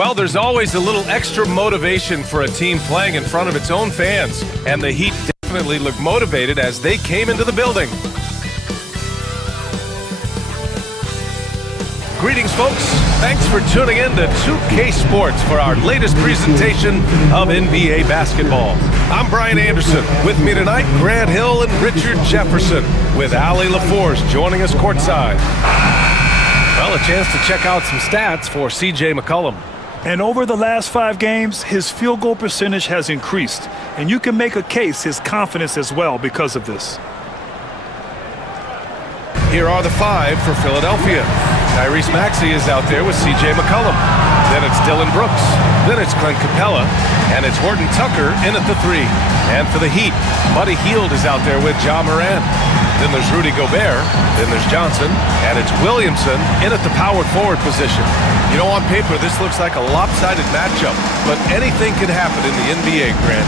Well, there's always a little extra motivation for a team playing in front of its own fans, and the Heat definitely looked motivated as they came into the building. Greetings, folks. Thanks for tuning in to 2K Sports for our latest presentation of NBA basketball. I'm Brian Anderson. With me tonight, Grant Hill and Richard Jefferson, with Allie LaForce joining us courtside. Well, a chance to check out some stats for CJ McCollum. And over the last 5 games, his field goal percentage has increased. And you can make a case his confidence as well because of this. Here are the 5 for Philadelphia. Tyrese Maxey is out there with CJ McCollum. Then it's Dillon Brooks. Then it's Clint Capella. And it's Horton Tucker in at the 3. And for the Heat, Buddy Hield is out there with Ja Morant. Then there's Rudy Gobert. Then there's Johnson. And it's Williamson in at the power forward position. You know, on paper, this looks like a lopsided matchup, but anything can happen in the NBA, Grant.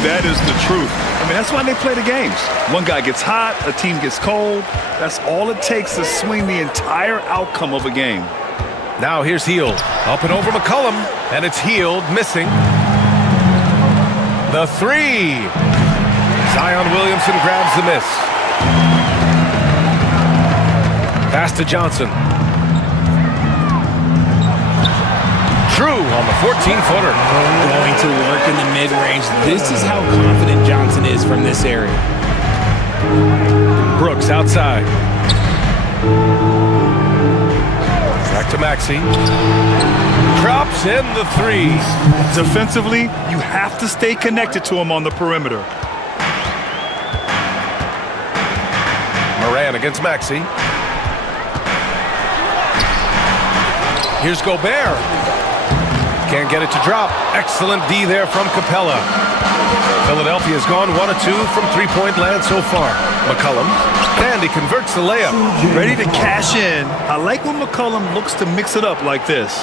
That is the truth. I mean, that's why they play the games. One guy gets hot, a team gets cold. That's all it takes to swing the entire outcome of a game. Now here's Hield. Up and over McCollum, and it's Hield missing. The 3. Zion Williamson grabs the miss. Pass to Johnson. Drew on the 14-footer. Going to work in the mid-range. This is how confident Johnson is from this area. Brooks outside. Back to Maxey. Drops in the 3. Defensively, you have to stay connected to him on the perimeter. Moran against Maxey. Here's Gobert. Can't get it to drop. Excellent D there from Capella. Philadelphia's gone 1 of 2 from three-point land so far. McCollum. And he converts the layup. Ready to cash in. I like when McCollum looks to mix it up like this.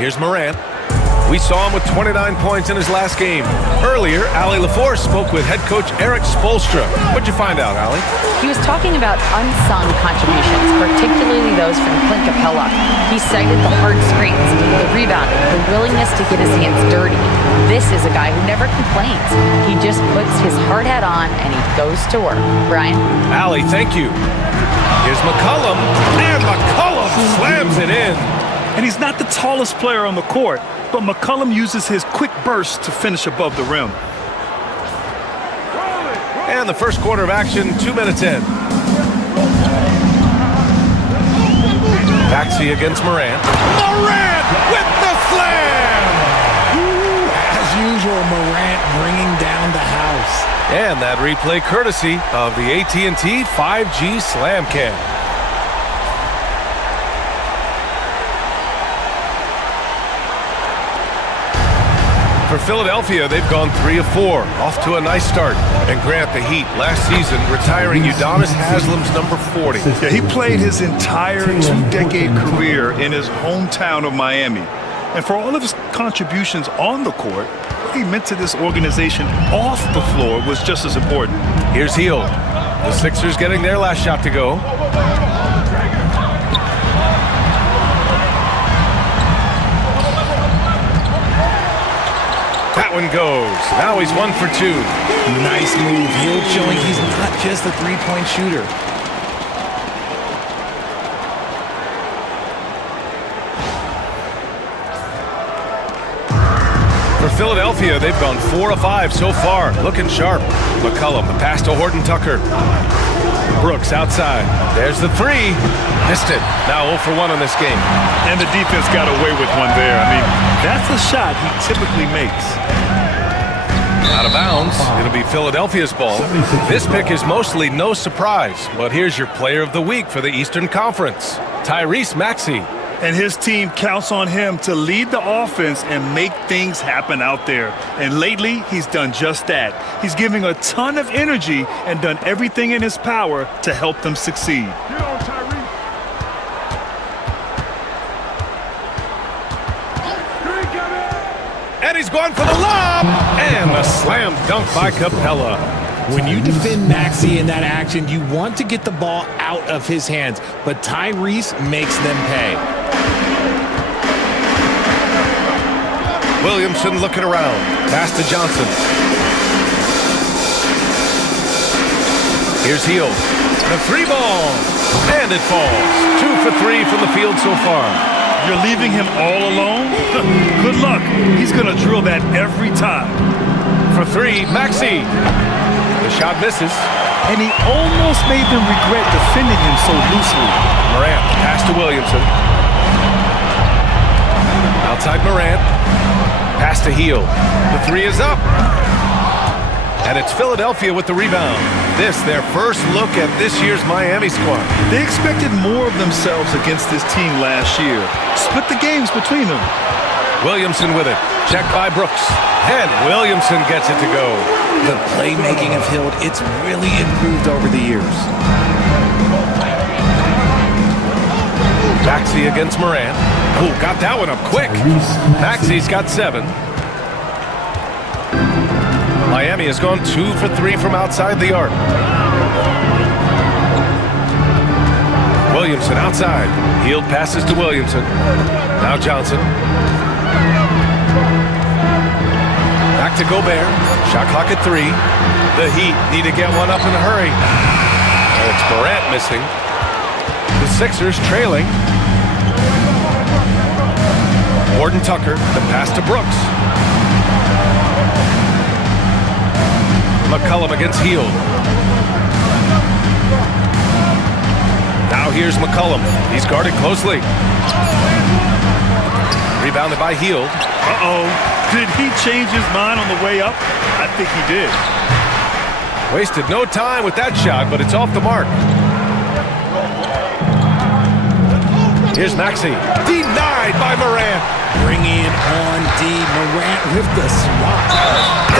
Here's Morant. We saw him with 29 points in his last game. Earlier, Allie LaForce spoke with head coach Eric Spoelstra. What'd you find out, Allie? He was talking about unsung contributions, particularly those from Clint Capella. He cited the hard screens, the rebounding, the willingness to get his hands dirty. This is a guy who never complains. He just puts his hard hat on and he goes to work. Brian? Allie, thank you. Here's McCollum, and McCollum slams it in. And he's not the tallest player on the court, but McCollum uses his quick burst to finish above the rim. And the first quarter of action, 2 minutes in. Maxey against Morant. Morant with the slam! As usual, Morant bringing down the house. And that replay courtesy of the AT&T 5G Slam Cam. For Philadelphia, they've gone 3 of 4, off to a nice start. And Grant, the Heat, last season, retiring Udonis Haslem's number 40. Yeah, he played his entire 2-decade career in his hometown of Miami. And for all of his contributions on the court, what he meant to this organization off the floor was just as important. Here's Hield. The Sixers getting their last shot to go. That one goes. Now he's 1 for 2. Nice move. Hield showing he's not just a three-point shooter. For Philadelphia, they've gone 4 of 5 so far. Looking sharp. McCollum, the pass to Horton Tucker. Brooks outside. There's the 3. Missed it. Now 0 for 1 on this game. And the defense got away with one there. I mean, that's a shot he typically makes. Out of bounds. It'll be Philadelphia's ball. This pick is mostly no surprise, but here's your player of the week for the Eastern Conference, Tyrese Maxey. And his team counts on him to lead the offense and make things happen out there. And lately, he's done just that. He's giving a ton of energy and done everything in his power to help them succeed. And he's going for the lob! And a slam dunk by Capella. When you defend Maxey in that action, you want to get the ball out of his hands, but Tyrese makes them pay. Williamson looking around. Pass to Johnson. Here's Hield. The three ball. And it falls. 2 for 3 from the field so far. You're leaving him all alone? Good luck. He's going to drill that every time. For 3, Maxey. The shot misses. And he almost made them regret defending him so loosely. Morant, pass to Williamson. Outside Morant. Pass to Hield. The 3 is up. And it's Philadelphia with the rebound. This, their first look at this year's Miami squad. They expected more of themselves against this team last year. Split the games between them. Williamson with it. Check by Brooks. And Williamson gets it to go. The playmaking of Hield, it's really improved over the years. Maxey against Morant. Ooh, got that one up quick. Maxey's got 7. Miami has gone 2 for 3 from outside the arc. Williamson outside. Hield passes to Williamson. Now Johnson. Back to Gobert. Shot clock at 3. The Heat need to get one up in a hurry. And it's Morant missing. The Sixers trailing. Gordon Tucker, the pass to Brooks. McCollum against Hield. Now here's McCollum. He's guarded closely. Rebounded by Hield. Uh-oh. Did he change his mind on the way up? I think he did. Wasted no time with that shot, but it's off the mark. Here's Maxey. Denied by Morant. Bringing on D. Morant with the swat.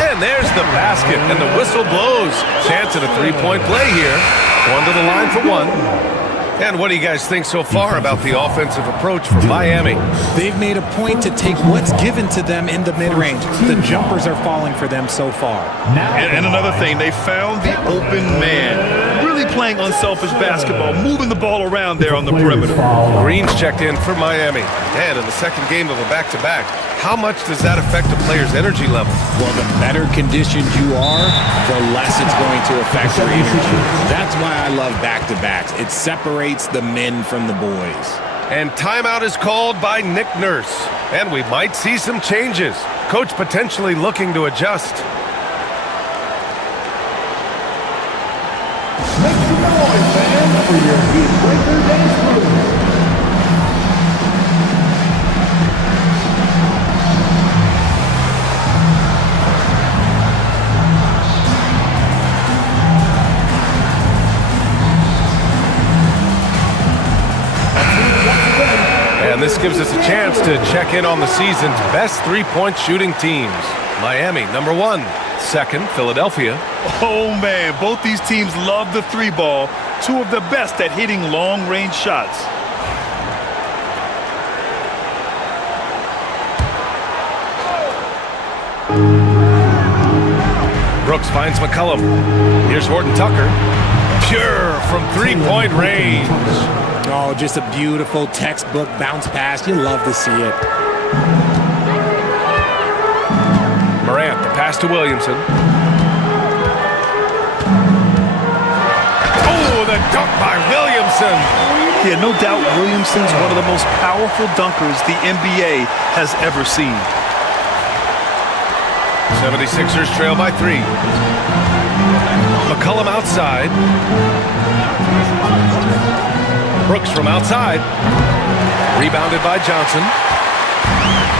And there's the basket, and the whistle blows. Chance at a three-point play here. Going to the line for 1. And what do you guys think so far about the offensive approach for Miami? They've made a point to take what's given to them in the mid-range. The jumpers are falling for them so far. And another thing, they found the open man. Really playing unselfish basketball, moving the ball around there on the perimeter. Green's checked in for Miami. And in the second game of a back-to-back, how much does that affect a player's energy level? Well, the better conditioned you are, the less it's going to affect your energy. That's why I love back-to-backs. It separates the men from the boys. And timeout is called by Nick Nurse. And we might see some changes. Coach potentially looking to adjust. Make some noise, fans, for your Heat Breaker dance move. And this gives us a chance to check in on the season's best three-point shooting teams. Miami, number 1. Second, Philadelphia. Oh, man, both these teams love the 3-ball. 2 of the best at hitting long-range shots. Brooks finds McCollum. Here's Horton Tucker. Pure from three-point range. Oh, just a beautiful textbook bounce pass. You love to see it. Morant, the pass to Williamson. Oh, the dunk by Williamson. Yeah, no doubt Williamson's one of the most powerful dunkers the NBA has ever seen. 76ers trail by 3. McCollum outside. Brooks from outside. Rebounded by Johnson.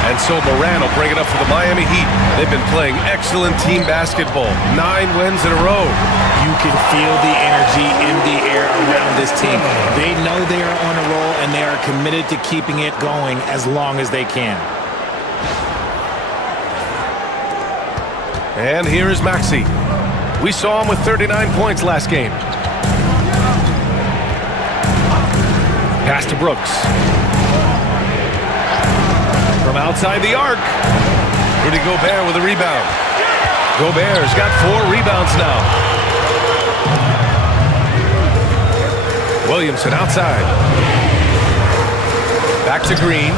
And so Morant will bring it up for the Miami Heat. They've been playing excellent team basketball. 9 wins in a row. You can feel the energy in the air around this team. They know they are on a roll, and they are committed to keeping it going as long as they can. And here is Maxey. We saw him with 39 points last game. Pass to Brooks. From outside the arc. Rudy Gobert with a rebound. Gobert's got 4 rebounds now. Williamson outside. Back to Green.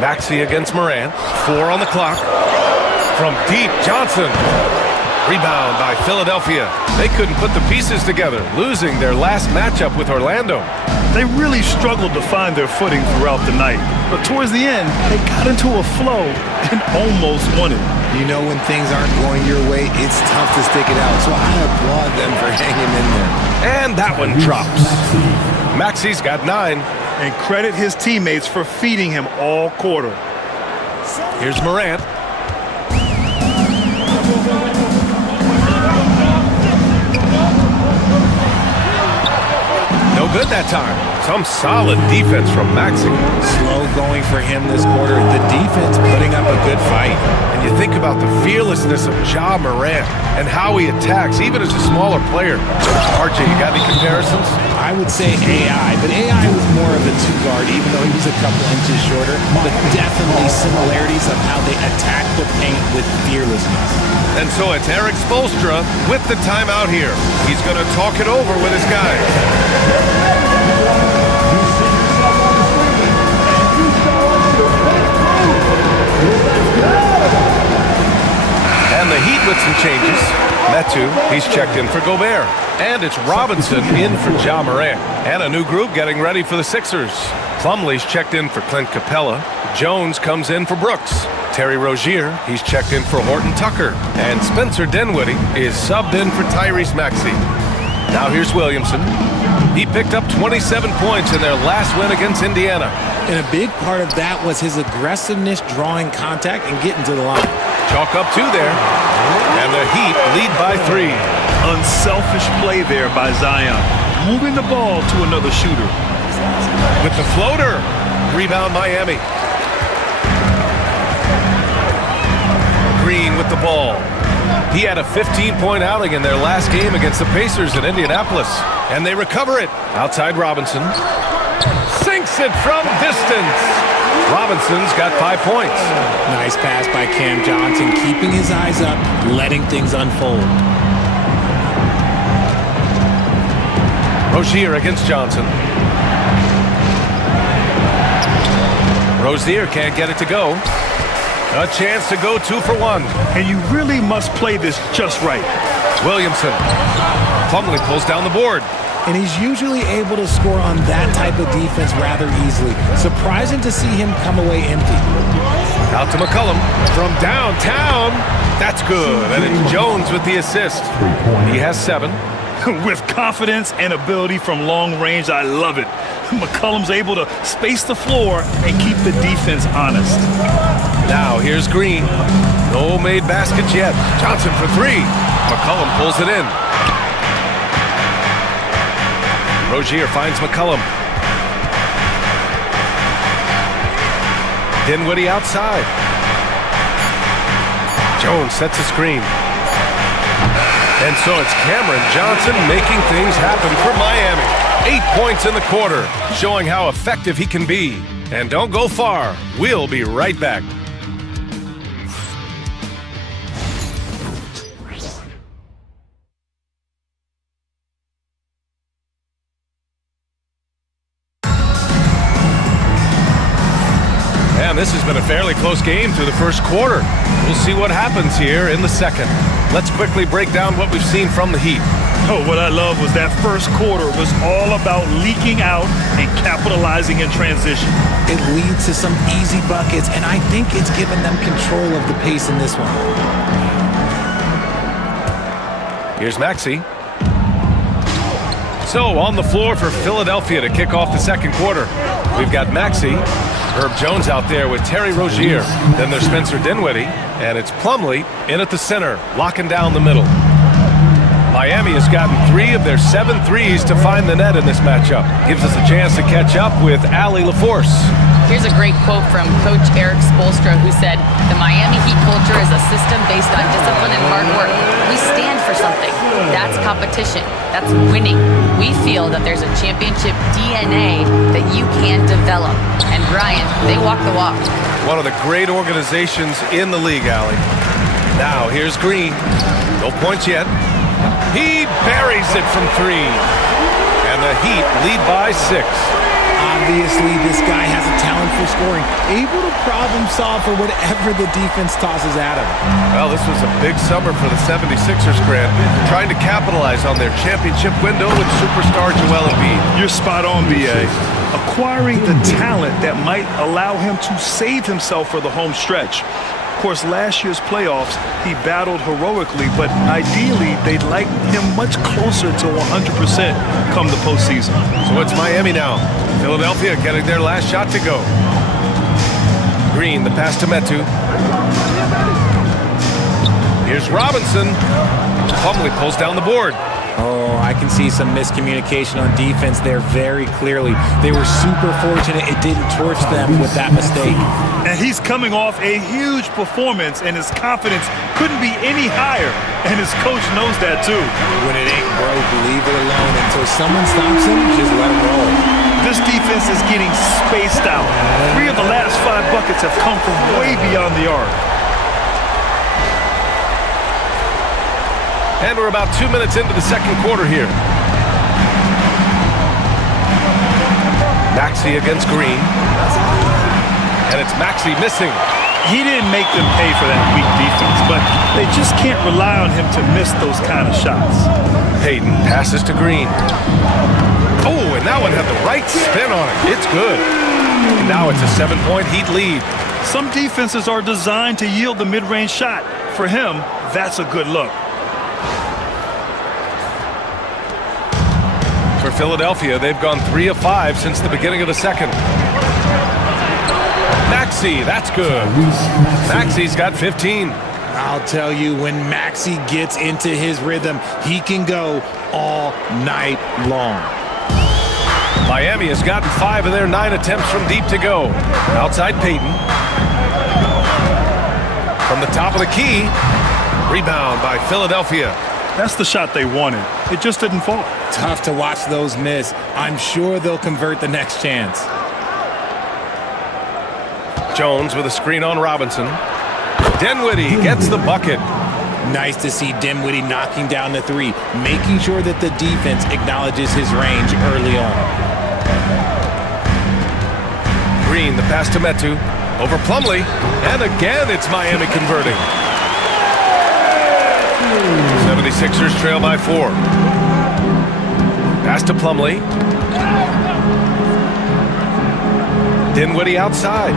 Maxey against Morant. 4 on the clock. From deep, Johnson. Rebound by Philadelphia. They couldn't put the pieces together, losing their last matchup with Orlando. They really struggled to find their footing throughout the night. But towards the end, they got into a flow and almost won it. You know, when things aren't going your way, it's tough to stick it out. So I applaud them for hanging in there. And that one drops. Maxey's got 9. And credit his teammates for feeding him all quarter. Here's Morant. No good that time. Some solid defense from Maxey. Slow going for him this quarter. The defense putting up a good fight. And you think about the fearlessness of Ja Morant and how he attacks, even as a smaller player. RJ, you got any comparisons? I would say AI, but AI was more of a 2-guard, even though he was a couple inches shorter. But definitely similarities of how they attack the paint with fearlessness. And so it's Eric Spoelstra with the timeout here. He's going to talk it over with his guys. And the Heat with some changes. Metu, he's checked in for Gobert. And it's Robinson in for Ja Morant. And a new group getting ready for the Sixers. Plumlee's checked in for Clint Capella. Jones comes in for Brooks. Terry Rozier, he's checked in for Horton Tucker. And Spencer Dinwiddie is subbed in for Tyrese Maxey. Now here's Williamson. He picked up 27 points in their last win against Indiana. And a big part of that was his aggressiveness, drawing contact, and getting to the line. Chalk up 2 there. And the Heat lead by 3. Unselfish play there by Zion. Moving the ball to another shooter. With the floater. Rebound Miami. Green with the ball. He had a 15-point outing in their last game against the Pacers in Indianapolis. And they recover it. Outside Robinson. Sinks it from distance. Robinson's got 5 points. Nice pass by Cam Johnson, keeping his eyes up, letting things unfold. Rozier against Johnson. Rozier can't get it to go. A chance to go 2 for 1. And you really must play this just right. Williamson. Plumlee pulls down the board. And he's usually able to score on that type of defense rather easily. Surprising to see him come away empty. Out to McCollum from downtown. That's good. And it's Jones with the assist. He has 7. With confidence and ability from long range, I love it. McCollum's able to space the floor and keep the defense honest. Now here's Green. No made baskets yet. Johnson for 3. McCollum pulls it in. Rozier finds McCollum. Dinwiddie outside. Jones sets a screen. And so it's Cameron Johnson making things happen for Miami. 8 points in the quarter, showing how effective he can be. And don't go far. We'll be right back. And this has been a fairly close game through the first quarter. We'll see what happens here in the second. Let's quickly break down what we've seen from the Heat. Oh, what I love was that first quarter was all about leaking out and capitalizing in transition. It leads to some easy buckets, and I think it's given them control of the pace in this one. Here's Maxey. So on the floor for Philadelphia to kick off the second quarter. We've got Maxey, Herb Jones out there with Terry Rozier. Then there's Spencer Dinwiddie, and it's Plumlee in at the center, locking down the middle. Miami has gotten 3 of their 7 threes to find the net in this matchup. Gives us a chance to catch up with Allie LaForce. Here's a great quote from Coach Eric Spoelstra, who said, "The Miami Heat culture is a system based on discipline and hard work. We stand for something. That's competition. That's winning. We feel that there's a championship DNA that you can develop." And Brian, they walk the walk. One of the great organizations in the league, Allie. Now, here's Green. No points yet. He buries it from 3. And the Heat lead by 6. Obviously, this guy has a talent for scoring, able to problem solve for whatever the defense tosses at him. Well, this was a big summer for the 76ers, Grant, trying to capitalize on their championship window with superstar Joel Embiid. You're spot on, B.A. Acquiring the talent that might allow him to save himself for the home stretch. Of course, last year's playoffs, he battled heroically, but ideally, they'd like him much closer to 100% come the postseason. So it's Miami now. Philadelphia getting their last shot to go. Green, the pass to Metu. Here's Robinson. Plumlee pulls down the board. Oh, I can see some miscommunication on defense there very clearly. They were super fortunate it didn't torch them with that mistake. And he's coming off a huge performance, and his confidence couldn't be any higher. And his coach knows that, too. When it ain't broke, leave it alone. Until someone stops him, just let him roll. This defense is getting spaced out. 3 of the last 5 buckets have come from way beyond the arc. And we're about 2 minutes into the second quarter here. Maxey against Green. And it's Maxey missing. He didn't make them pay for that weak defense, but they just can't rely on him to miss those kind of shots. Hayden passes to Green. Oh, and that one had the right spin on it. It's good. And now it's a 7-point Heat lead. Some defenses are designed to yield the mid-range shot. For him, that's a good look. For Philadelphia, they've gone 3 of 5 since the beginning of the second. Maxey, that's good. Maxey's got 15. I'll tell you, when Maxey gets into his rhythm, he can go all night long. Miami has gotten 5 of their 9 attempts from deep to go. Outside Payton. From the top of the key. Rebound by Philadelphia. That's the shot they wanted. It just didn't fall. Tough to watch those miss. I'm sure they'll convert the next chance. Jones with a screen on Robinson. Dinwiddie gets the bucket. Nice to see Dinwiddie knocking down the 3, making sure that the defense acknowledges his range early on. Green, the pass to Metu. Over Plumlee. And again, it's Miami converting. 76ers trail by 4. Pass to Plumlee. Dinwiddie outside.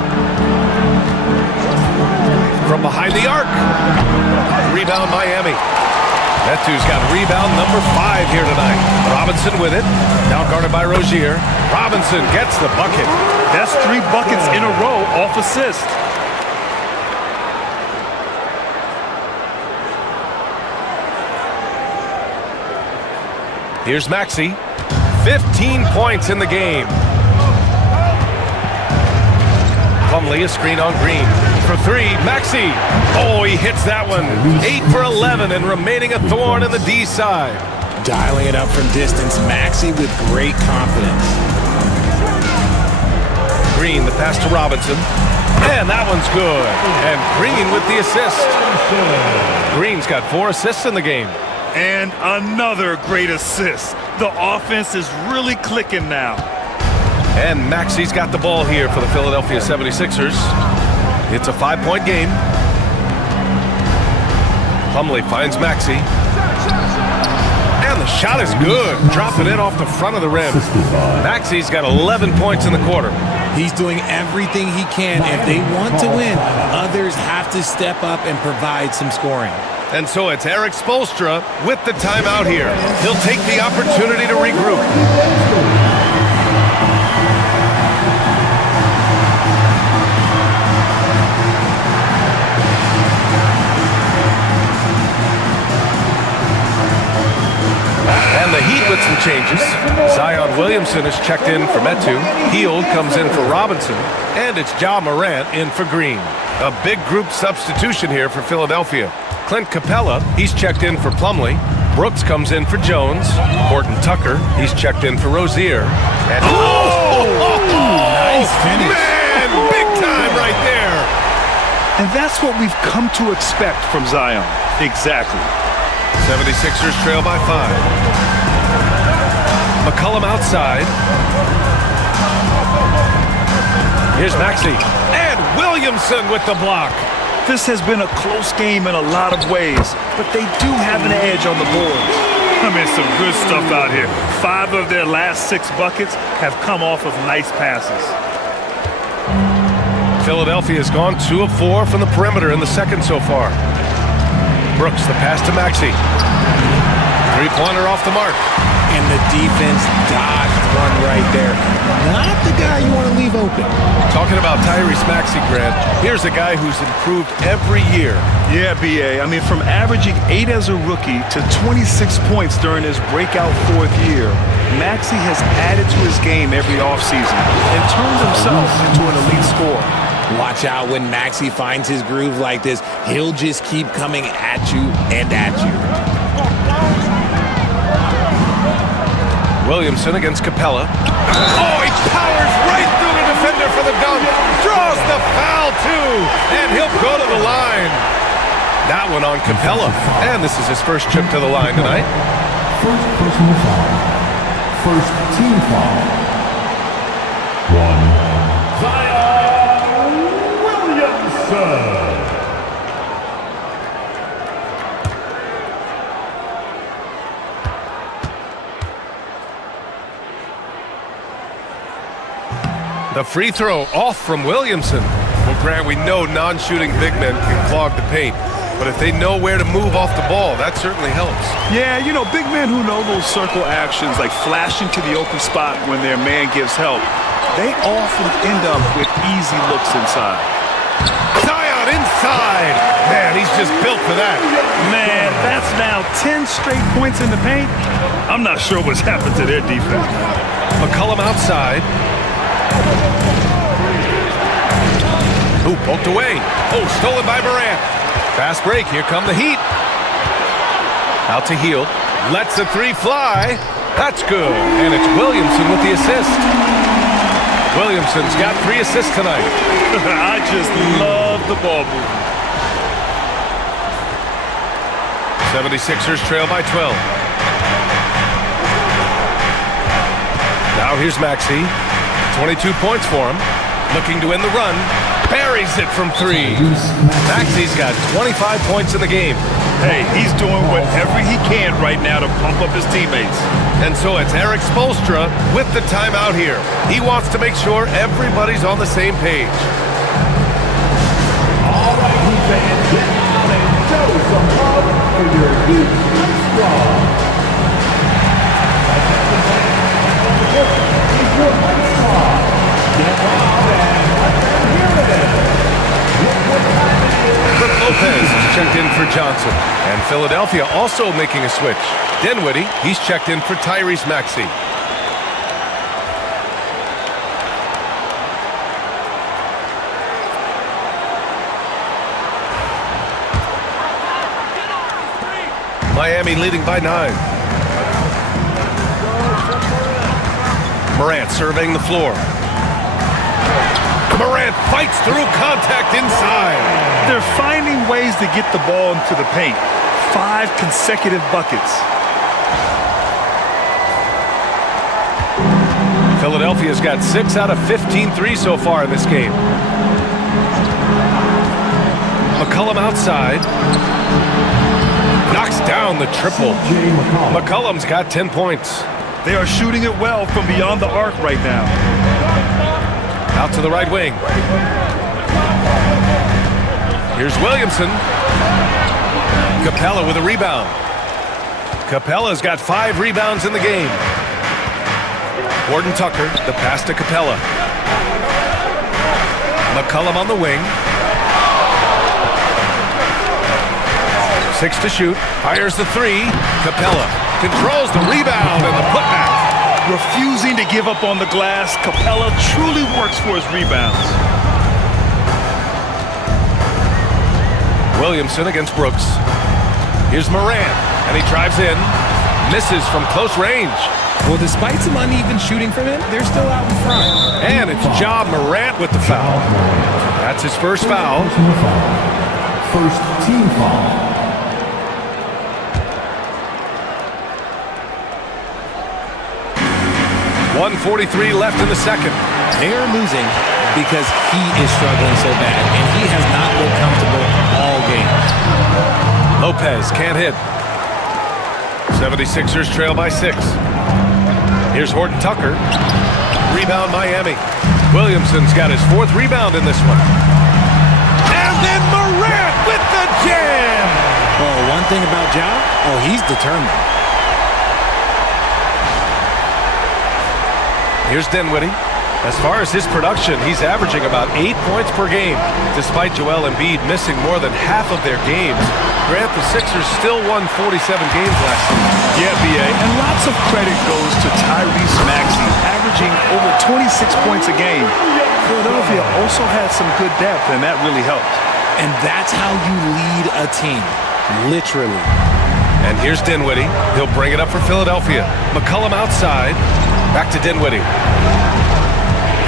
From behind the arc. Rebound Miami. Metu's got rebound number 5 here tonight. Robinson with it. Now guarded by Rozier. Robinson gets the bucket. That's 3 buckets in a row off assist. Here's Maxey. 15 points in the game. Plumlee, a screen on Green. For 3, Maxey. Oh, he hits that one. 8 for 11 and remaining a thorn in the D side. Dialing it up from distance, Maxey with great confidence. Green, the pass to Robinson. And that one's good. And Green with the assist. Green's got 4 assists in the game. And another great assist. The offense is really clicking now. And Maxey's got the ball here for the Philadelphia 76ers. It's a 5-point game. Plumlee finds Maxey. And the shot is good. Dropping it off the front of the rim. Maxey's got 11 points in the quarter. He's doing everything he can. If they want to win, others have to step up and provide some scoring. And so it's Eric Spoelstra with the timeout here. He'll take the opportunity to regroup. And the Heat with some changes. Zion Williamson is checked in for Metu. Hield comes in for Robinson. And it's Ja Morant in for Green. A big group substitution here for Philadelphia. Clint Capella, he's checked in for Plumlee. Brooks comes in for Jones. Horton Tucker, he's checked in for Rozier. And nice finish. Man, big time right there. And that's what we've come to expect from Zion. Exactly. 76ers trail by 5. McCollum outside. Here's Maxey. And Williamson with the block. This has been a close game in a lot of ways, but they do have an edge on the boards. I mean, some good stuff out here. 5 of their last 6 buckets have come off of nice passes. Philadelphia has gone 2 of 4 from the perimeter in the second so far. Brooks, the pass to Maxey. Three-pointer off the mark. And the defense dodged one right there. Not the guy you want to leave open. Talking about Tyrese Maxey, Grant, here's a guy who's improved every year. Yeah, B.A. I mean, from averaging 8 as a rookie to 26 points during his breakout 4th year, Maxey has added to his game every offseason and turned himself into an elite scorer. Watch out when Maxey finds his groove like this. He'll just keep coming at you and at you. Williamson against Capella. Oh, he powers right through the defender for the dunk. Draws the foul, too. And he'll go to the line. That one on Capella. And this is his first trip to the line tonight. First personal foul. First team foul. 1. Zion Williamson. The free throw off from Williamson. Well, Grant, we know non-shooting big men can clog the paint, but if they know where to move off the ball, that certainly helps. Yeah, you know, big men who know those circle actions, like flashing to the open spot when their man gives help, they often end up with easy looks inside. Zion inside. Man, he's just built for that. Man, that's now 10 straight points in the paint. I'm not sure what's happened to their defense. McCollum outside. Ooh, poked away. Oh, stolen by Morant. Fast break. Here come the Heat. Out to Hield. Lets the 3 fly. That's good. And it's Williamson with the assist. Williamson's got 3 assists tonight. I just love the ball movement. 76ers trail by 12. Now here's Maxey. 22 points for him. Looking to win the run. Buries it from 3. Maxey's got 25 points in the game. Hey, he's doing whatever he can right now to pump up his teammates. And so it's Eric Spoelstra with the timeout here. He wants to make sure everybody's on the same page. All right, Heat fans, get out and show some love for your Heat squad. He's your Heat squad. Get wild and let them hear it. What time it is? Brook Lopez is checked in for Johnson. And Philadelphia also making a switch. Dinwiddie, he's checked in for Tyrese Maxey. Miami leading by 9. Morant surveying the floor. Morant fights through contact inside. They're finding ways to get the ball into the paint. 5 consecutive buckets. Philadelphia's got 6 out of 15 threes so far in this game. McCollum outside. Knocks down the triple. McCollum's got 10 points. They are shooting it well from beyond the arc right now. Out to the right wing. Here's Williamson. Capella with a rebound. Capella's got 5 rebounds in the game. Gordon Tucker, the pass to Capella. McCollum on the wing. 6 to shoot. Fires the 3. Capella controls the rebound and the putback. Refusing to give up on the glass, Capella truly works for his rebounds. Williamson against Brooks. Here's Morant, and he drives in. Misses from close range. Well, despite some uneven shooting from him, they're still out in front. And it's Ja Morant with the foul. That's his first foul. First team foul. 1:43 left in the second. They are losing because he is struggling so bad, and he has not looked comfortable all game. Lopez can't hit. 76ers trail by 6. Here's Horton Tucker. Rebound Miami. Williamson's got his 4th rebound in this one. And then Morant with the jam! Oh, one thing about Ja, he's determined. Here's Dinwiddie. As far as his production, he's averaging about 8 points per game, despite Joel Embiid missing more than half of their games. Grant, the Sixers still won 47 games last season. Yeah, B.A., and lots of credit goes to Tyrese Maxey, averaging over 26 points a game. Philadelphia also had some good depth, and that really helped. And that's how you lead a team, literally. And here's Dinwiddie. He'll bring it up for Philadelphia. McCollum outside. Back to Dinwiddie.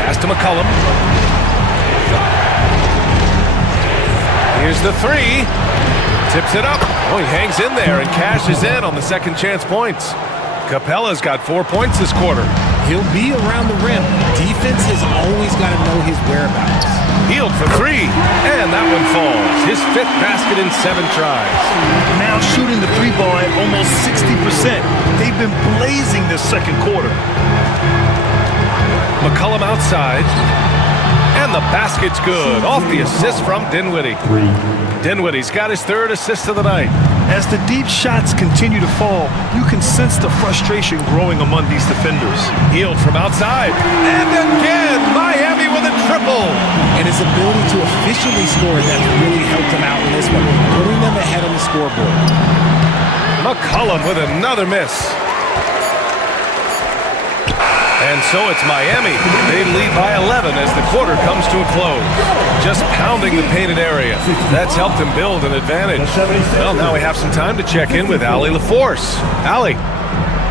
Pass to McCollum. Here's the 3. Tips it up. Oh, he hangs in there and cashes in on the second chance points. Capella's got 4 points this quarter. He'll be around the rim. Defense has always got to know his whereabouts. Healed for 3. And that one falls. His 5th basket in 7 tries. Now shooting the 3 ball at almost 60%. They've been blazing this second quarter. McCollum outside. And the basket's good. Off the assist from Dinwiddie. Dinwiddie's got his 3rd assist of the night. As the deep shots continue to fall, you can sense the frustration growing among these defenders. Healed from outside. And again, Miami with a triple. And his ability to efficiently score that's really helped him out in this one, putting them ahead on the scoreboard. McCollum with another miss. And so it's Miami. They lead by 11 as the quarter comes to a close. Just pounding the painted area. That's helped him build an advantage. Well, now we have some time to check in with Allie LaForce. Allie.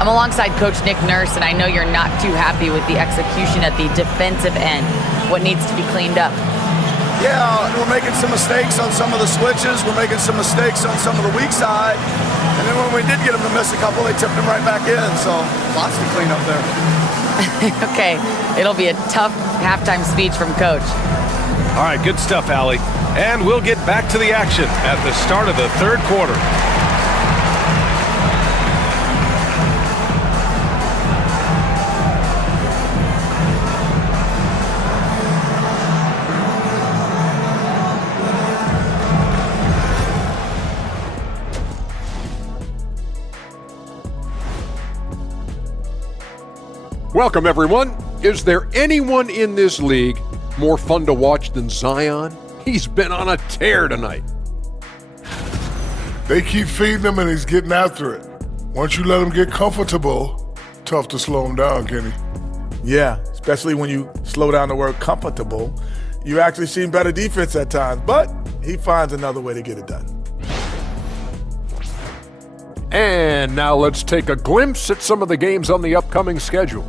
I'm alongside Coach Nick Nurse, and I know you're not too happy with the execution at the defensive end. What needs to be cleaned up? Yeah, we're making some mistakes on some of the switches. We're making some mistakes on some of the weak side. And then when we did get them to miss a couple, they tipped them right back in. So lots to clean up there. Okay, it'll be a tough halftime speech from Coach. All right, good stuff, Allie. And we'll get back to the action at the start of the 3rd quarter. Welcome, everyone. Is there anyone in this league more fun to watch than Zion? He's been on a tear tonight. They keep feeding him and he's getting after it. Once you let him get comfortable, tough to slow him down, Kenny. Yeah, especially when you slow down the word comfortable. You actually seen better defense at times, but he finds another way to get it done. And now let's take a glimpse at some of the games on the upcoming schedule.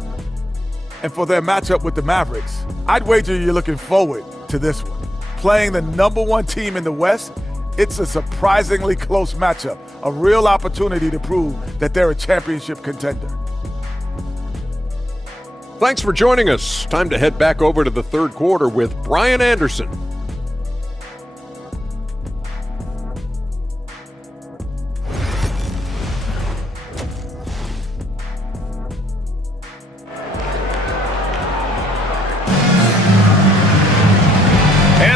And for their matchup with the Mavericks, I'd wager you're looking forward to this one. Playing the #1 team in the West, it's a surprisingly close matchup, a real opportunity to prove that they're a championship contender. Thanks for joining us. Time to head back over to the 3rd quarter with Brian Anderson.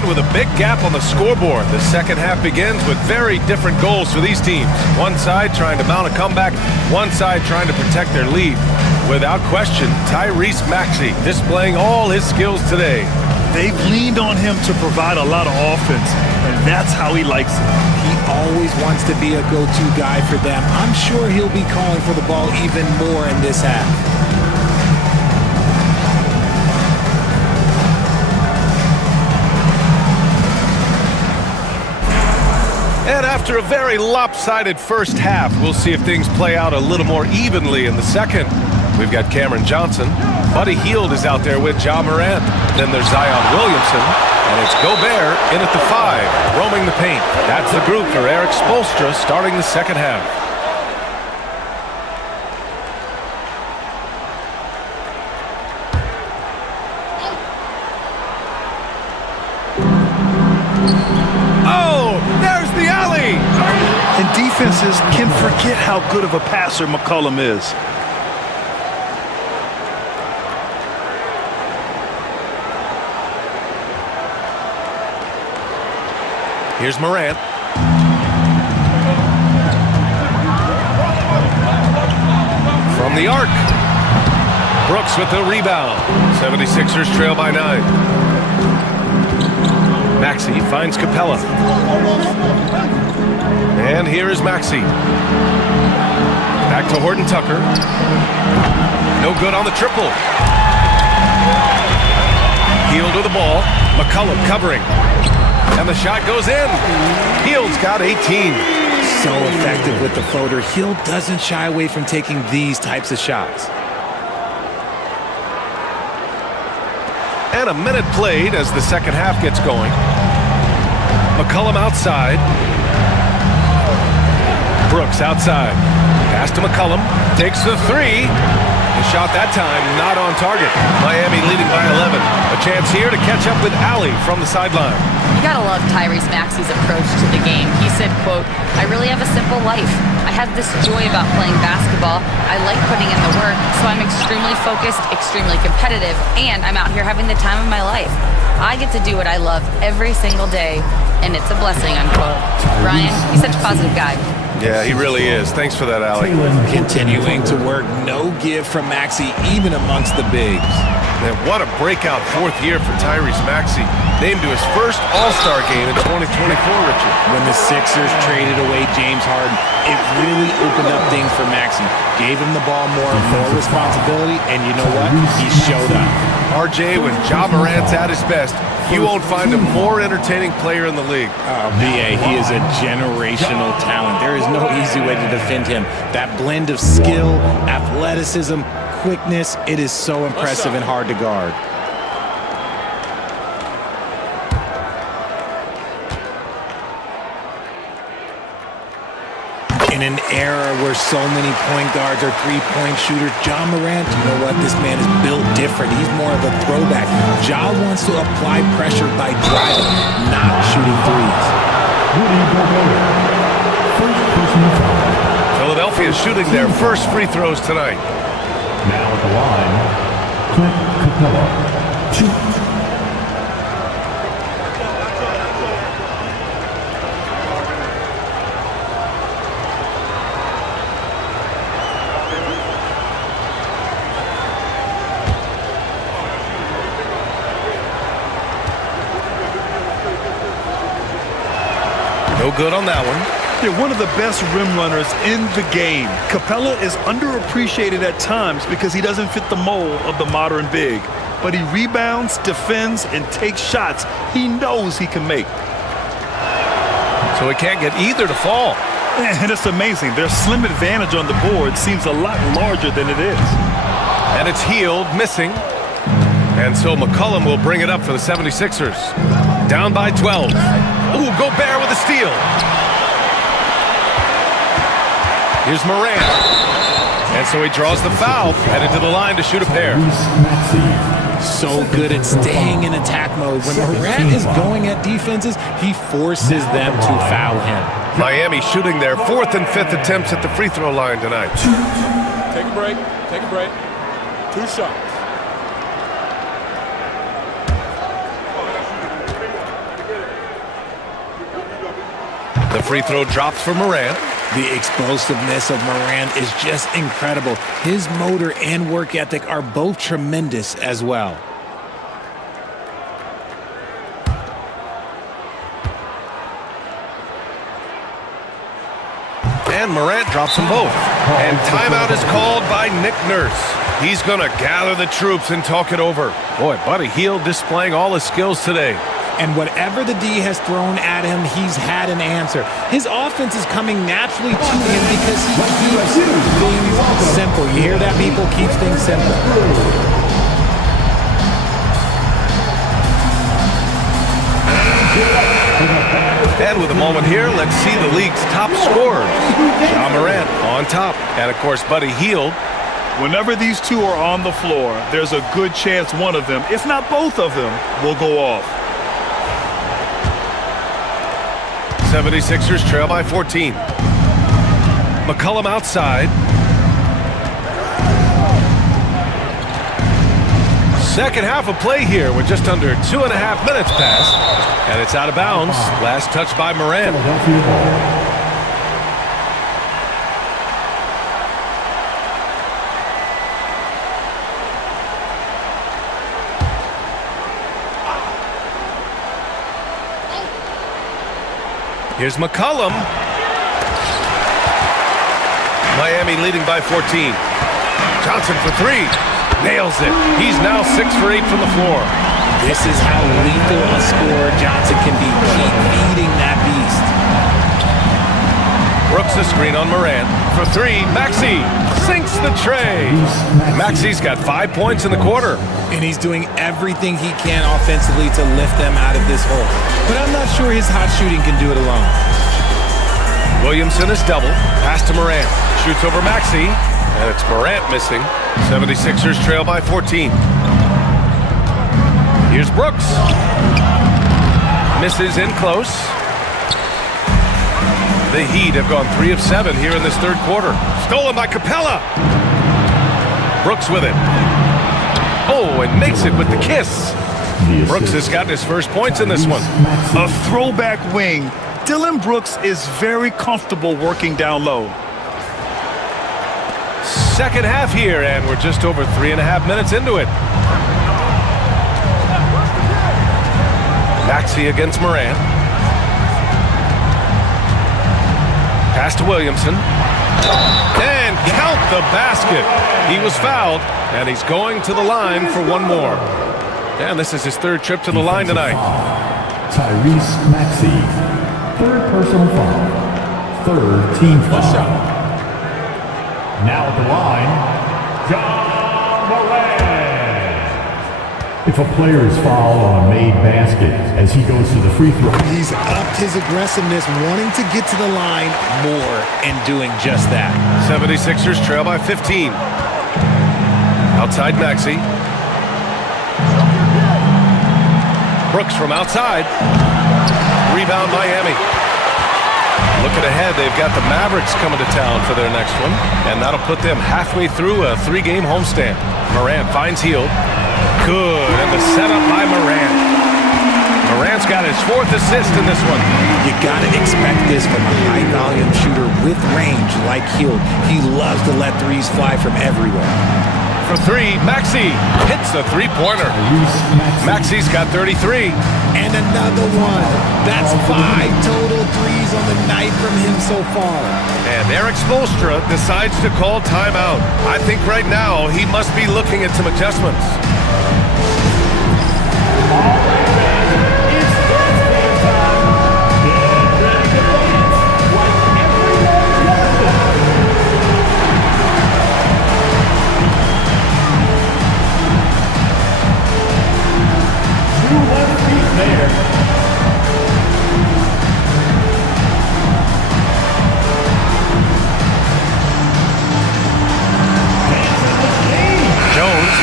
With a big gap on the scoreboard, the second half begins with very different goals for these teams. One side trying to mount a comeback, one side trying to protect their lead. Without question, Tyrese Maxey displaying all his skills today. They've leaned on him to provide a lot of offense, and that's how he likes it. He always wants to be a go-to guy for them. I'm sure he'll be calling for the ball even more in this half. And after a very lopsided first half, we'll see if things play out a little more evenly in the second. We've got Cameron Johnson. Buddy Hield is out there with Ja Morant. Then there's Zion Williamson. And it's Gobert in at the 5, roaming the paint. That's the group for Eric Spoelstra starting the second half. Oh, there's the alley! And defenses can forget how good of a passer McCollum is. Here's Morant. From the arc. Brooks with the rebound. 76ers trail by 9. Maxey finds Capella. And here is Maxey. Back to Horton Tucker. No good on the triple. Hield with the ball. McCollum covering. And the shot goes in. Hield's got 18. So effective with the floater. Hield doesn't shy away from taking these types of shots. And a minute played as the second half gets going. McCollum outside. Brooks outside. Pass to McCollum. Takes the 3. The shot that time not on target. Miami leading by 11. A chance here to catch up with Allie from the sideline. You gotta love Tyrese Maxey's approach to the game. He said, quote, "I really have a simple life. I have this joy about playing basketball. I like putting in the work, so I'm extremely focused, extremely competitive, and I'm out here having the time of my life. I get to do what I love every single day, and it's a blessing," unquote. Ryan, he's such a positive guy. Yeah, he really is. Thanks for that, Allie. Continuing to work, no give from Maxey, even amongst the bigs. Man, what a breakout fourth year for Tyrese Maxey. Named to his first All-Star game in 2024, Richard. When the Sixers traded away James Harden, it really opened up things for Maxey. Gave him the ball more responsibility, and you know what? He showed up. RJ, when Ja Morant's at his best, you won't find a more entertaining player in the league. BA, he is a generational talent. There is no easy way to defend him. That blend of skill, athleticism, quickness, it is so impressive and hard to guard. In an era where so many point guards are three-point shooters, Ja Morant, you know what? This man is built different. He's more of a throwback. Ja wants to apply pressure by driving, not shooting threes. Philadelphia is shooting their first free throws tonight. Now at the line, Clint Capella, 2. No good on that one. They're one of the best rim runners in the game. Capella is underappreciated at times because he doesn't fit the mold of the modern big. But he rebounds, defends, and takes shots he knows he can make. So he can't get either to fall. And it's amazing. Their slim advantage on the board seems a lot larger than it is. And it's Hield missing. And so McCollum will bring it up for the 76ers. Down by 12. Ooh, Gobert with a steal. Here's Morant. And so he draws the foul, headed to the line to shoot a pair. So good at staying in attack mode. When Morant is going at defenses, he forces them to foul him. Miami shooting their 4th and 5th attempts at the free throw line tonight. Take a break. Take a break. 2 shots. The free throw drops for Morant. The explosiveness of Morant is just incredible. His motor and work ethic are both tremendous as well. And Morant drops them both. And timeout is called by Nick Nurse. He's going to gather the troops and talk it over. Boy, Buddy Hield displaying all his skills today. And whatever the D has thrown at him, he's had an answer. His offense is coming naturally to him because he keeps things simple. You hear that, people? Keeps things simple. And with a moment here, let's see the league's top scorers. Ja Morant on top. And, of course, Buddy Hield. Whenever these two are on the floor, there's a good chance one of them, if not both of them, will go off. 76ers trail by 14. McCollum outside. Second half of play here with just under 2.5 minutes passed. And it's out of bounds. Last touch by Morant. Here's McCollum. Miami leading by 14. Johnson for three. Nails it. He's now 6 for 8 from the floor. This is how lethal a scorer Johnson can be. Keep feeding that beast. Brooks the screen on Morant. For three, Maxey sinks the tray. Maxey's got 5 points in the quarter. And he's doing everything he can offensively to lift them out of this hole. But I'm not sure his hot shooting can do it alone. Williamson is double. Pass to Morant. Shoots over Maxey. And it's Morant missing. 76ers trail by 14. Here's Brooks. Misses in close. The Heat have gone 3 of 7 here in this third quarter. Stolen by Capella. Brooks with it. Oh, and makes it with the kiss. Brooks has gotten his first points in this one. A throwback wing. Dillon Brooks is very comfortable working down low. Second half here, and we're just over 3.5 minutes into it. Maxey against Morant. Pass to Williamson. And count the basket. He was fouled, and he's going to the line for one more. And this is his third trip to the line tonight. Tyrese Maxey, third personal foul, third team foul. Now at the line, Ja Morant. If a player is fouled on a made basket as he goes to the free throw. He's upped his aggressiveness, wanting to get to the line more and doing just that. 76ers trail by 15. Outside Maxey. Brooks from outside. Rebound Miami. Looking ahead, they've got the Mavericks coming to town for their next one, and that'll put them halfway through a 3-game homestand. Morant finds Hield. Good, and the setup by Morant. Morant's got his 4th assist in this one. You gotta expect this from a high-volume shooter with range like Hield. He loves to let threes fly from everywhere. For three, Maxey hits a three-pointer. Maxey's got 33. And another one. That's 5 total threes on the night from him so far. And Eric Spoelstra decides to call timeout. I think right now he must be looking at some adjustments.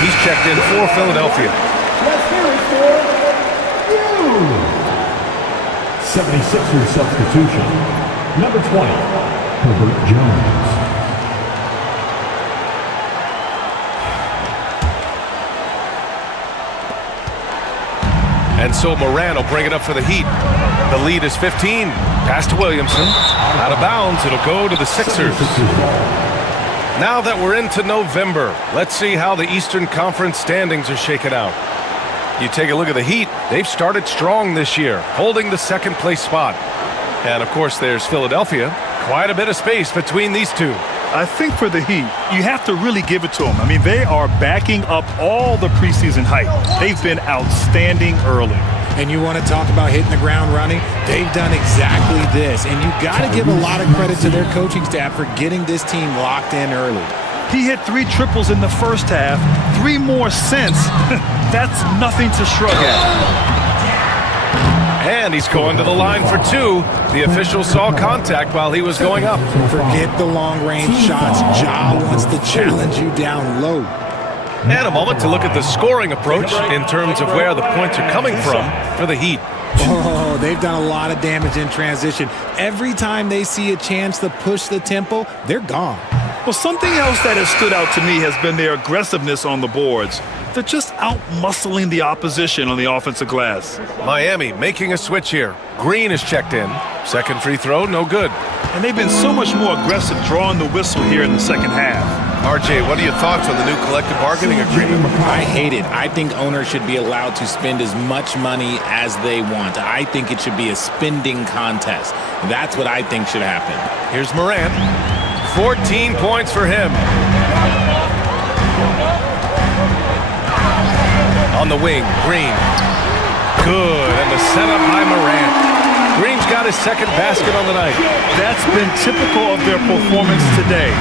He's checked in for Philadelphia. Let's hear it for you. 76ers substitution. Number 20, Herbert Jones. And so Morant will bring it up for the Heat. The lead is 15. Pass to Williamson. Out of bounds. It'll go to the Sixers. Now that we're into November, let's see how the Eastern Conference standings are shaken out. You take a look at the Heat. They've started strong this year, holding the second place spot. And, of course, there's Philadelphia. Quite a bit of space between these two. I think for the Heat, you have to really give it to them. I mean, they are backing up all the preseason hype. They've been outstanding early. And you want to talk about hitting the ground running? They've done exactly this. And you got to give a lot of credit to their coaching staff for getting this team locked in early. He hit 3 triples in the first half, 3 more since. That's nothing to shrug at. And he's going to the line for 2. The official saw contact while he was going up. Forget the long-range shots. Ja wants to challenge you down low. And a moment to look at the scoring approach in terms of where the points are coming from for the Heat. Oh, they've done a lot of damage in transition. Every time they see a chance to push the tempo, they're gone. Well, something else that has stood out to me has been their aggressiveness on the boards. They're just out-muscling the opposition on the offensive glass. Miami making a switch here. Green is checked in. Second free throw, no good. And they've been so much more aggressive drawing the whistle here in the second half. RJ, what are your thoughts on the new collective bargaining agreement? I hate it. I think owners should be allowed to spend as much money as they want. I think it should be a spending contest. That's what I think should happen. Here's Morant. 14 points for him. On the wing, Green. Good, and the setup by Morant. Green's got his second basket on the night. That's been typical of their performance today.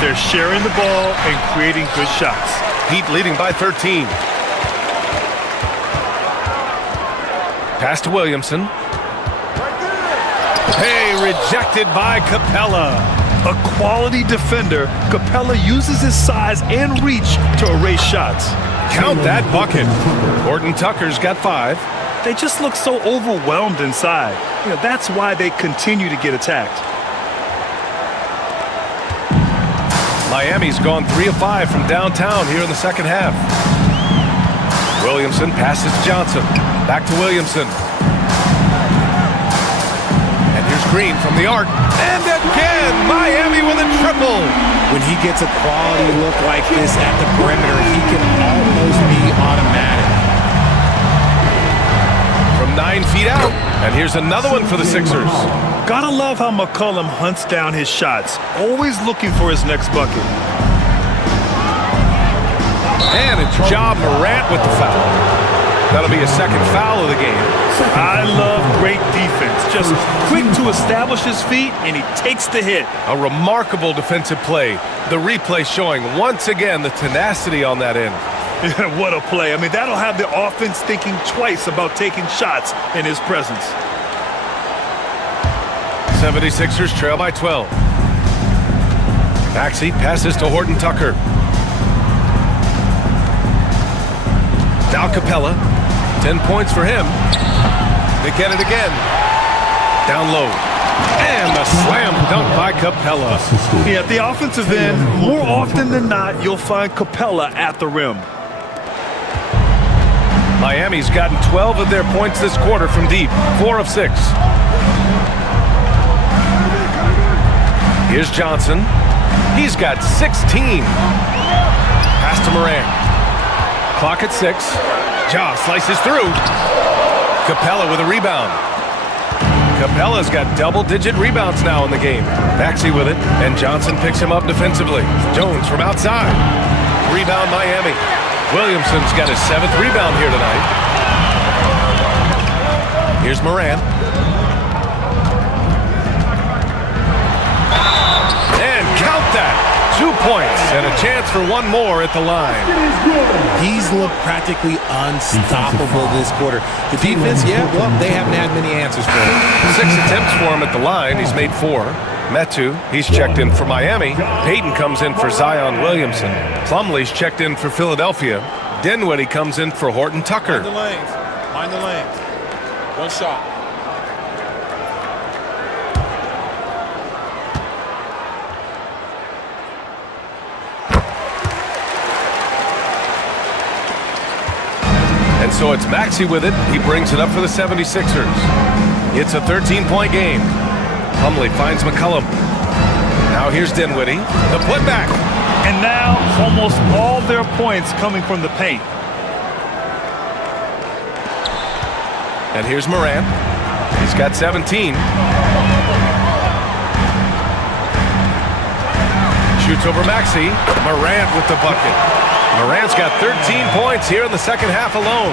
They're sharing the ball and creating good shots. Heat leading by 13. Pass to Williamson. Hey, rejected by Capella. A quality defender, Capella uses his size and reach to erase shots. Count that bucket. Horton Tucker's got 5. They just look so overwhelmed inside. That's why they continue to get attacked. Miami's gone 3 of 5 from downtown here in the second half. Williamson passes to Johnson. Back to Williamson. And here's Green from the arc. And again, Miami with a triple. When he gets a quality look like this at the perimeter, he can almost be automatic. From 9 feet out. And here's another one for the Sixers. Gotta love how McCollum hunts down his shots, always looking for his next bucket. And it's Ja Morant with the foul. That'll be a second foul of the game. I love great defense. Just quick to establish his feet, and he takes the hit. A remarkable defensive play. The replay showing once again the tenacity on that end. What a play. I mean, that'll have the offense thinking twice about taking shots in his presence. 76ers trail by 12. Maxey passes to Horton Tucker. Now Capella. 10 points for him. They get it again. Down low. And a slam dunk by Capella. Yeah, at the offensive end, more often than not, you'll find Capella at the rim. Miami's gotten 12 of their points this quarter from deep. 4 of 6. Here's Johnson. He's got 16. Pass to Morant. Clock at 6. Ja slices through. Capella with a rebound. Capella's got double-digit rebounds now in the game. Maxey with it, and Johnson picks him up defensively. Jones from outside. Rebound Miami. Williamson's got his 7th rebound here tonight. Here's Morant. And count that. 2 points and a chance for one more at the line. He's looked practically unstoppable this quarter. The defense, yeah, well, they haven't had many answers for him. 6 attempts for him at the line. He's made 4. Metu, he's checked in for Miami. Payton comes in for Zion Williamson. Plumlee's checked in for Philadelphia. Dinwiddie comes in for Horton Tucker. Mind the lanes. Mind the lanes. One shot. And so it's Maxey with it. He brings it up for the 76ers. It's a 13-point game. Plumlee finds McCollum. Now here's Dinwiddie. The putback. And now almost all their points coming from the paint. And here's Morant. He's got 17. Shoots over Maxey. Morant with the bucket. Morant's got 13 points here in the second half alone.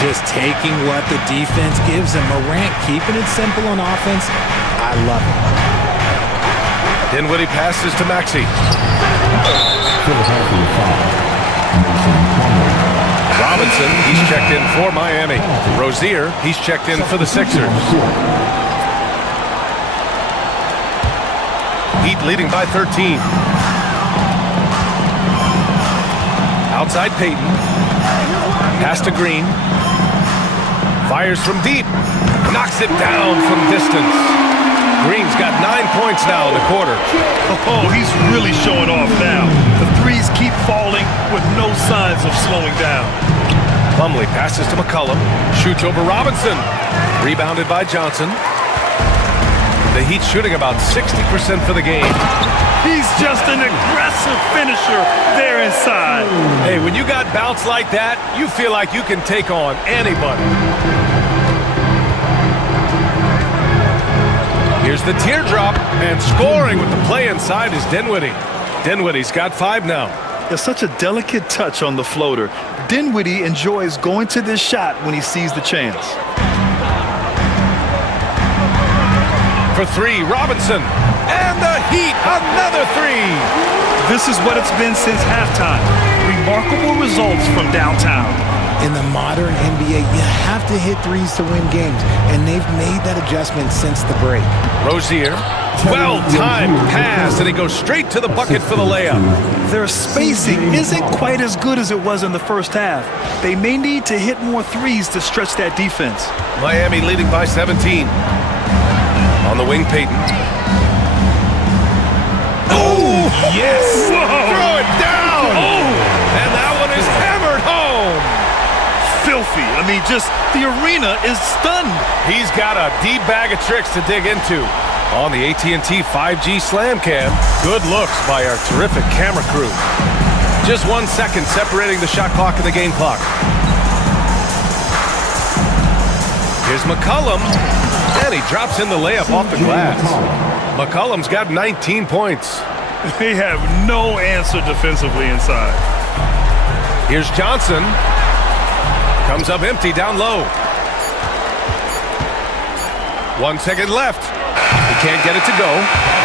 Just taking what the defense gives him. Morant keeping it simple on offense. I love it. Dinwiddie passes to Maxey. Robinson, he's checked in for Miami. Rozier, he's checked in for the Sixers. Heat leading by 13. Outside Payton. Pass to Green. Fires from deep. Knocks it down from distance. Green's got 9 points now in the quarter. Oh, he's really showing off now. The threes keep falling with no signs of slowing down. Plumlee passes to McCollum. Shoots over Robinson. Rebounded by Johnson. The Heat shooting about 60% for the game. He's just an aggressive finisher there inside. Hey, when you got bounce like that, you feel like you can take on anybody. Here's the teardrop, and scoring with the play inside is Dinwiddie. Dinwiddie's got 5 now. There's such a delicate touch on the floater. Dinwiddie enjoys going to this shot when he sees the chance. For 3, Robinson. And the Heat, another 3. This is what it's been since halftime. Remarkable results from downtown. In the modern NBA, you have to hit threes to win games, and they've made that adjustment since the break. Rozier, well-timed pass, and he goes straight to the bucket for the layup. Their spacing isn't quite as good as it was in the first half. They may need to hit more threes to stretch that defense. Miami leading by 17. On the wing, Payton. Oh, yes! Whoa. Throw it down! Oh! And that one is hammered home! Filthy. I mean, just the arena is stunned. He's got a deep bag of tricks to dig into. On the AT&T 5G Slam Cam, good looks by our terrific camera crew. Just 1 second separating the shot clock and the game clock. Here's McCollum, and he drops in the layup off the glass. McCollum's got 19 points. They have no answer defensively inside. Here's Johnson. Comes up empty down low. 1 second left. He can't get it to go.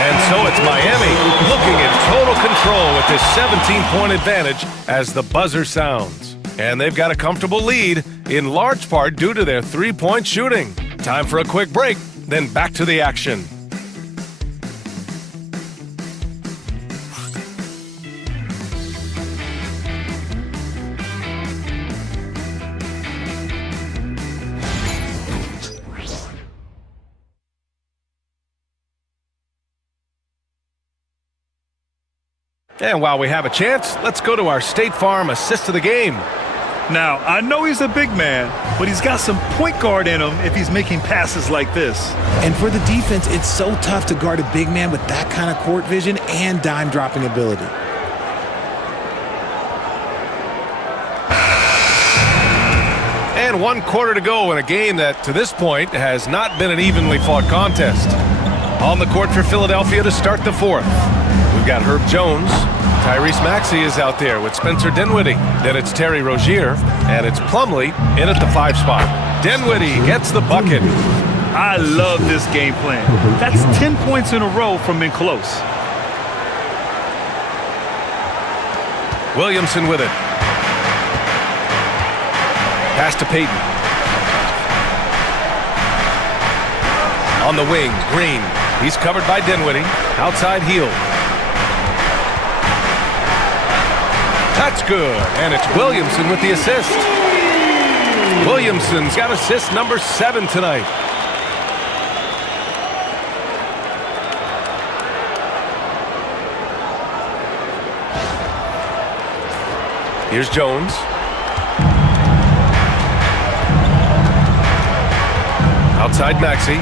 And so it's Miami looking in total control with this 17-point advantage as the buzzer sounds. And they've got a comfortable lead, in large part due to their three-point shooting. Time for a quick break, then back to the action. And while we have a chance, let's go to our State Farm assist of the game. Now, I know he's a big man, but he's got some point guard in him if he's making passes like this. And for the defense, it's so tough to guard a big man with that kind of court vision and dime-dropping ability. And 1 quarter to go in a game that, to this point, has not been an evenly fought contest. On the court for Philadelphia to start the 4th. We've got Herb Jones. Tyrese Maxey is out there with Spencer Dinwiddie. Then it's Terry Rozier, and it's Plumlee in at the 5 spot. Dinwiddie gets the bucket. I love this game plan. That's 10 points in a row from in close. Williamson with it. Pass to Payton. On the wing, Green. He's covered by Dinwiddie. Outside heel. That's good, and it's Williamson with the assist. Williamson's got assist number 7 tonight. Here's Jones. Outside Maxey.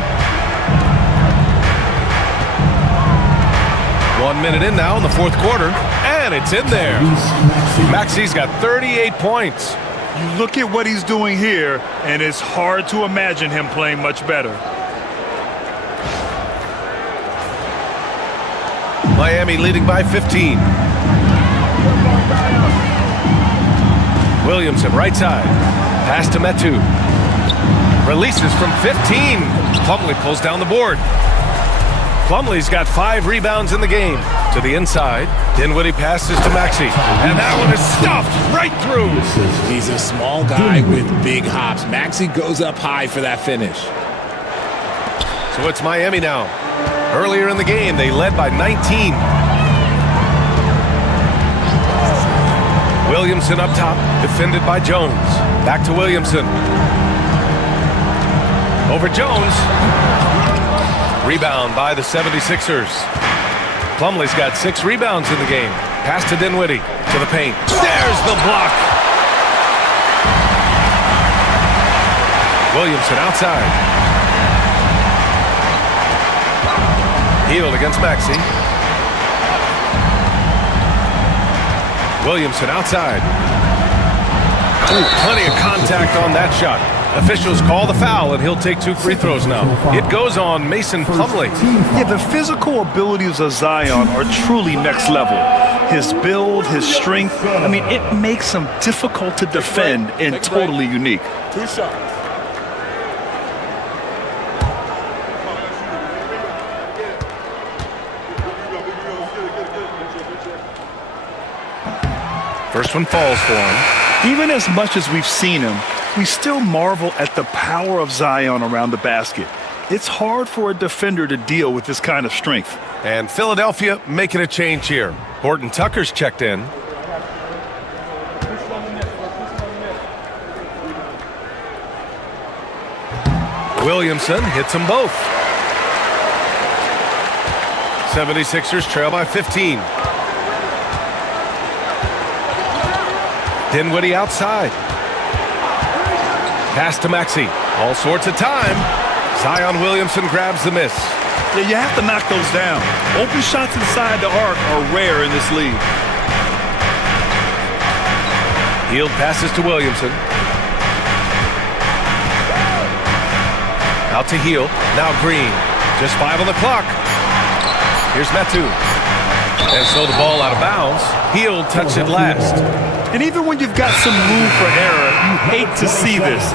1 minute in now in the 4th quarter, and it's in there. Maxey's got 38 points. You look at what he's doing here, and it's hard to imagine him playing much better. Miami leading by 15. Williamson, right side. Pass to Metu. Releases from 15. Plumlee pulls down the board. Plumlee's got 5 rebounds in the game. To the inside, Dinwiddie passes to Maxey. And that one is stuffed right through. He's a small guy with big hops. Maxey goes up high for that finish. So it's Miami now. Earlier in the game, they led by 19. Williamson up top, defended by Jones. Back to Williamson. Over Jones. Rebound by the 76ers. Plumlee's got 6 rebounds in the game. Pass to Dinwiddie, to the paint. There's the block. Williamson outside. Healed against Maxey. Williamson outside. Ooh, plenty of contact on that shot. Officials call the foul, and he'll take 2 free throws now. It goes on Mason Plumlee. Yeah, the physical abilities of Zion are truly next level. His build, his strength, I mean, it makes him difficult to defend and totally unique. 2 shots. First one falls for him. Even as much as we've seen him, we still marvel at the power of Zion around the basket. It's hard for a defender to deal with this kind of strength. And Philadelphia making a change here. Horton Tucker's checked in. Williamson hits them both. 76ers trail by 15. Dinwiddie outside. Pass to Maxey. All sorts of time. Zion Williamson grabs the miss. Yeah, you have to knock those down. Open shots inside the arc are rare in this league. Hield passes to Williamson. Out to Hield. Now Green. Just 5 on the clock. Here's Metu. And so the ball out of bounds. Hield touched it last. And even when you've got some room for error, you hate to see this.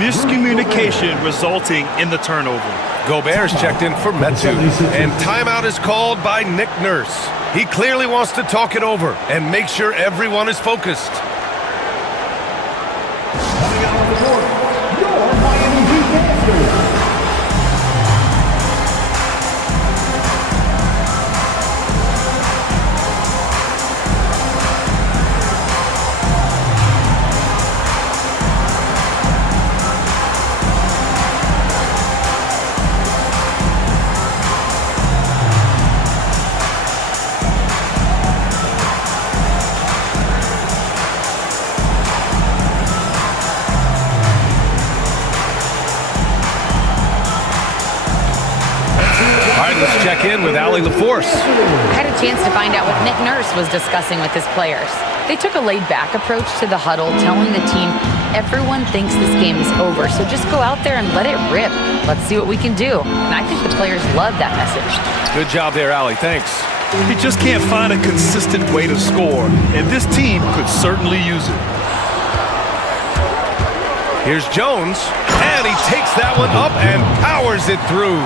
Miscommunication resulting in the turnover. Gobert's checked in for Metu. And timeout is called by Nick Nurse. He clearly wants to talk it over and make sure everyone is focused. Coming out of the court, your Miami Heat dancers. Let's check in with Allie LaForce. I had a chance to find out what Nick Nurse was discussing with his players. They took a laid-back approach to the huddle, telling the team, everyone thinks this game is over, so just go out there and let it rip. Let's see what we can do. And I think the players love that message. Good job there, Allie. Thanks. He just can't find a consistent way to score, and this team could certainly use it. Here's Jones, and he takes that one up and powers it through.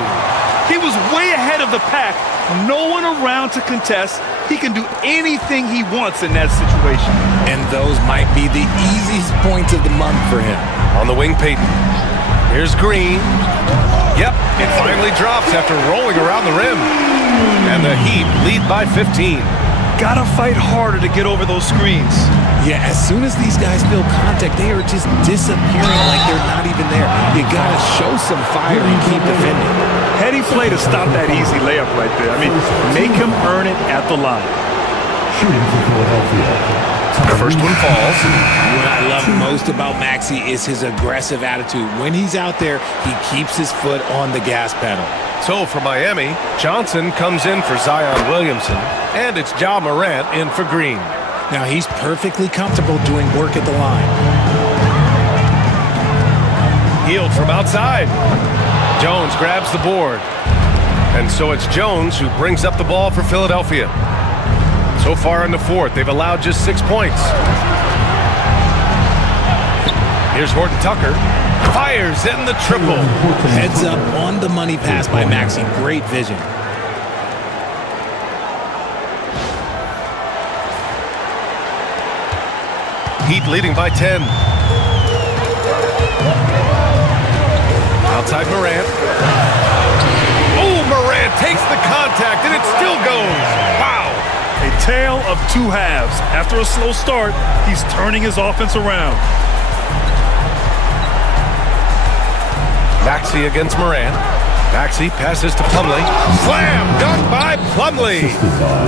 He was way ahead of the pack. No one around to contest. He can do anything he wants in that situation. And those might be the easiest points of the month for him. On the wing, Peyton. Here's Green. Yep, it finally drops after rolling around the rim. And the Heat lead by 15. Gotta fight harder to get over those screens. Yeah, as soon as these guys feel contact, they are just disappearing like they're not even there. You gotta show some fire and keep defending. Heady play to stop that easy layup right there. I mean, make him earn it at the line. Shooting for Philadelphia. The first one falls. What I love most about Maxey is his aggressive attitude. When he's out there, he keeps his foot on the gas pedal. So for Miami, Johnson comes in for Zion Williamson, and it's Ja Morant in for Green. Now he's perfectly comfortable doing work at the line. Hield from outside. Jones grabs the board. And so it's Jones who brings up the ball for Philadelphia. So far in the fourth, they've allowed just 6 points. Here's Horton Tucker. Fires in the triple. Heads up on the money pass by Maxey. Great vision. Heat leading by 10. Outside Morant. Oh, Morant takes the contact, and it still goes. Wow. A tale of two halves. After a slow start, he's turning his offense around. Maxey against Morant. Maxey passes to Plumlee. Slam dunk by Plumlee.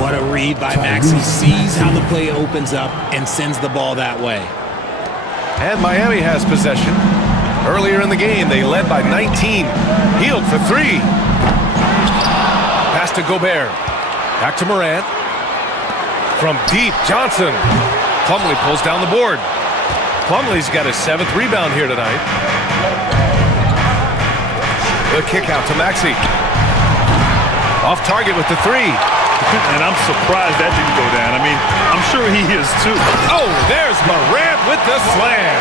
What a read by Maxey. Sees how the play opens up and sends the ball that way. And Miami has possession. Earlier in the game, they led by 19. Hield for three. Pass to Gobert. Back to Morant. From deep, Johnson. Plumlee pulls down the board. Plumlee's got his 7th rebound here tonight. The kick out to Maxey. Off target with the three. And I'm surprised that didn't go down. I mean, I'm sure he is too. Oh, there's Morant with the slam.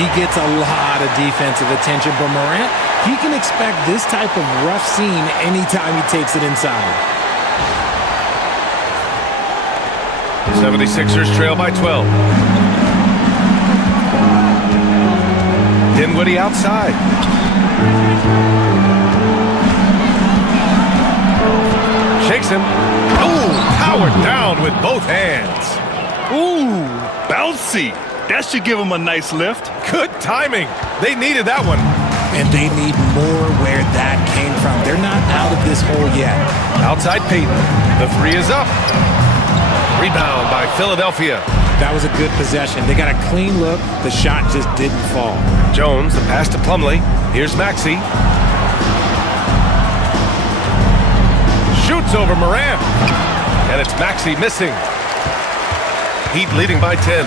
He gets a lot of defensive attention, but Morant, he can expect this type of rough scene anytime he takes it inside. 76ers trail by 12. Dinwiddie outside. Shakes him. Ooh, powered down with both hands. Ooh, bouncy. That should give him a nice lift. Good timing. They needed that one. And they need more where that came from. They're not out of this hole yet. Outside Peyton. The three is up. Rebound by Philadelphia. That was a good possession. They got a clean look. The shot just didn't fall. Jones, the pass to Plumlee. Here's Maxey. Shoots over Morant. And it's Maxey missing. Heat leading by 10.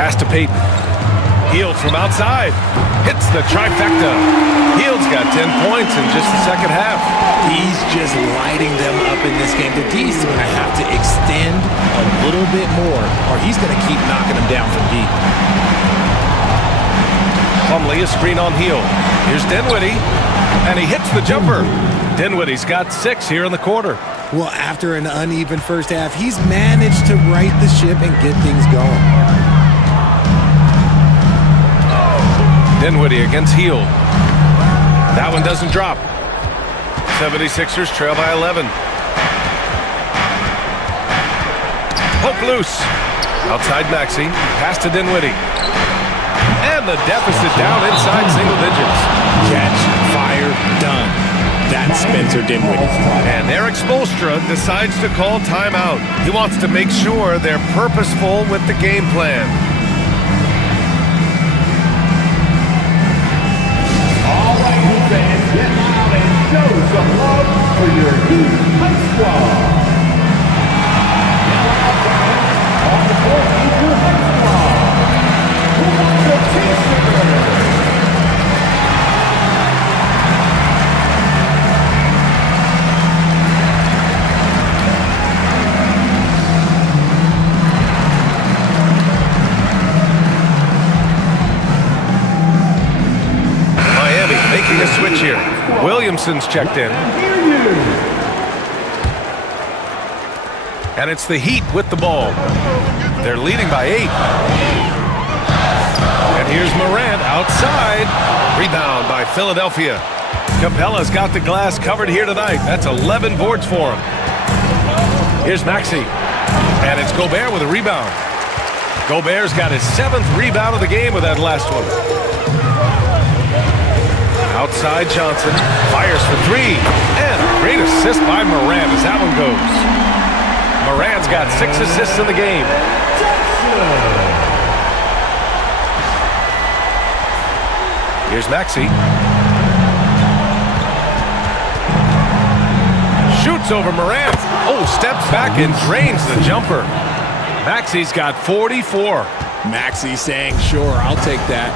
Pass to Peyton. Hield from outside. Hits the trifecta. Hield's got 10 points in just the second half. He's just lighting them up in this game. The D's going to have to extend a little bit more, or he's going to keep knocking them down from deep. Plumlee, a screen on Hield. Here's Dinwiddie, and he hits the jumper. Dinwiddie's got 6 here in the quarter. Well, after an uneven first half, he's managed to right the ship and get things going. Dinwiddie against Hield. That one doesn't drop. 76ers trail by 11. Poke loose. Outside Maxey. Pass to Dinwiddie. And the deficit down inside single digits. Catch, fire, done. That's Spencer Dinwiddie. And Eric Spoelstra decides to call timeout. He wants to make sure they're purposeful with the game plan. All right, Heat fans, get loud and show some love for your Heat High Squad. Now outside, on the court, Heat High Squad. Who wants a t-shirt? Making a switch here. Williamson's checked in. And it's the Heat with the ball. They're leading by 8. And here's Morant outside. Rebound by Philadelphia. Capella's got the glass covered here tonight. That's 11 boards for him. Here's Maxey. And it's Gobert with a rebound. Gobert's got his 7th rebound of the game with that last one. Outside Johnson, fires for 3, and a great assist by Morant as that one goes. Morant's got 6 assists in the game. Here's Maxey. Shoots over Morant. Oh, steps back and drains the jumper. Maxey's got 44. Maxey saying, sure, I'll take that.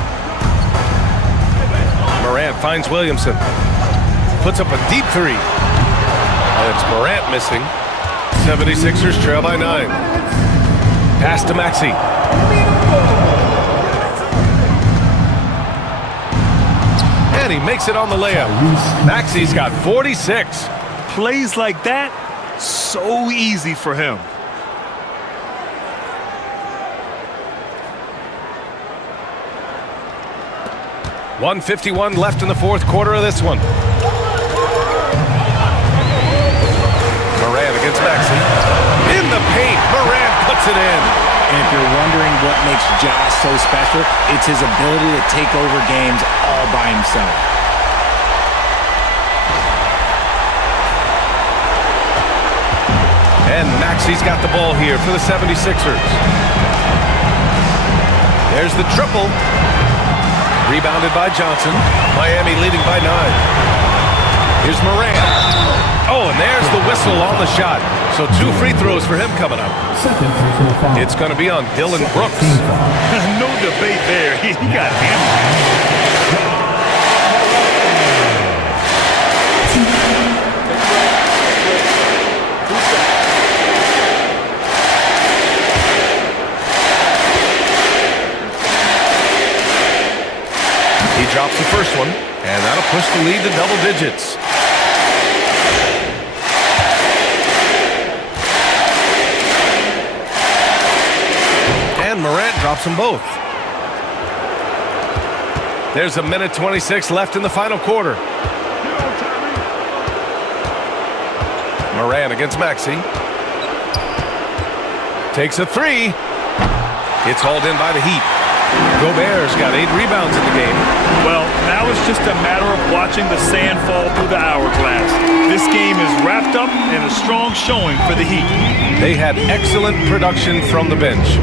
Morant finds Williamson. Puts up a deep 3. And it's Morant missing. 76ers trail by 9. Pass to Maxey. And he makes it on the layup. Maxey's got 46. Plays like that, so easy for him. .151 left in the fourth quarter of this one. Moran against Maxey. In the paint, Moran puts it in. And if you're wondering what makes Josh so special, it's his ability to take over games all by himself. And Maxey's got the ball here for the 76ers. There's the triple. Rebounded by Johnson. Miami leading by 9. Here's Moran. Oh, and there's the whistle on the shot. So 2 free throws for him coming up. It's going to be on Dylan Brooks. No debate there. He got hammered. He drops the first one, and that'll push the lead to double digits. And Morant drops them both. There's 1:26 left in the final quarter. Moran against Maxey. Takes a 3. It's hauled in by the Heat. Gobert's got 8 rebounds in the game. Well, now it's just a matter of watching the sand fall through the hourglass. This game is wrapped up in a strong showing for the Heat. They had excellent production from the bench.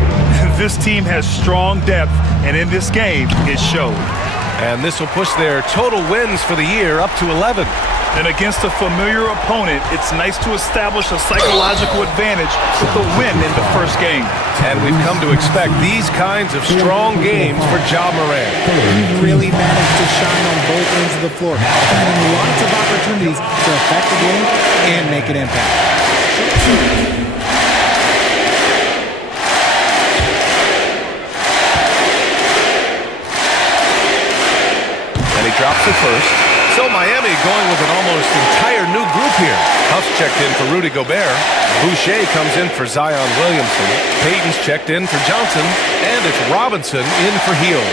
This team has strong depth, and in this game, it showed. And this will push their total wins for the year up to 11. And against a familiar opponent, it's nice to establish a psychological advantage with the win in the first game. And we've come to expect these kinds of strong games for Ja Morant. He really managed to shine on both ends of the floor, finding lots of opportunities to affect the game and make an impact. And he drops it first. So Miami going with an almost entire new group here. Huff's checked in for Rudy Gobert. Boucher comes in for Zion Williamson. Payton's checked in for Johnson. And it's Robinson in for Hield.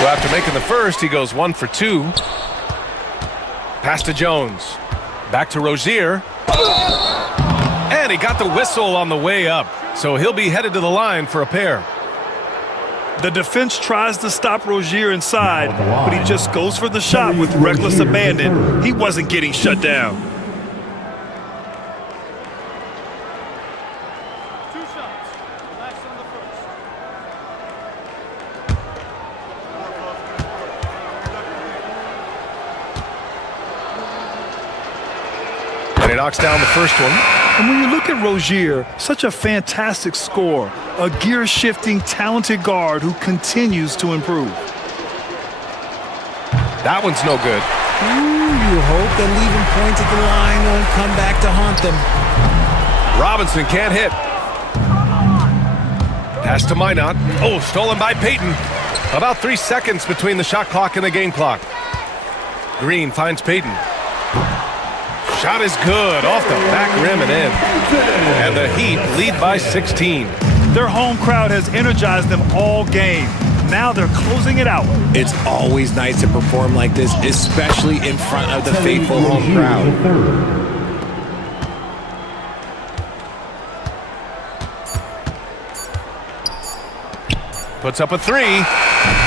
So after making the first, he goes 1 for 2. Pass to Jones. Back to Rozier. And he got the whistle on the way up. So he'll be headed to the line for a pair. The defense tries to stop Rozier inside, but he just goes for the shot with reckless abandon. He wasn't getting shut down. And he knocks down the first one. And when you look at Rozier, such a fantastic scorer, a gear-shifting, talented guard who continues to improve. That one's no good. You hope that leaving points at the line won't come back to haunt them. Robinson can't hit. Pass to Minot. Oh, stolen by Payton. About 3 seconds between the shot clock and the game clock. Green finds Payton. Shot is good, off the back rim and in. And the Heat lead by 16. Their home crowd has energized them all game. Now they're closing it out. It's always nice to perform like this, especially in front of the faithful home crowd. Puts up a 3.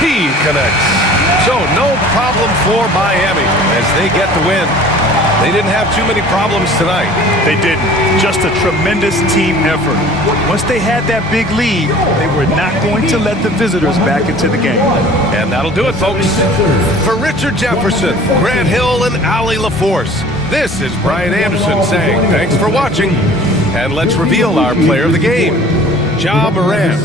He connects. So no problem for Miami as they get the win. They didn't have too many problems tonight. They didn't. Just a tremendous team effort. Once they had that big lead, they were not going to let the visitors back into the game. And that'll do it, folks. For Richard Jefferson, Grant Hill, and Ali LaForce, this is Brian Anderson saying thanks for watching. And let's reveal our player of the game, Ja Morant.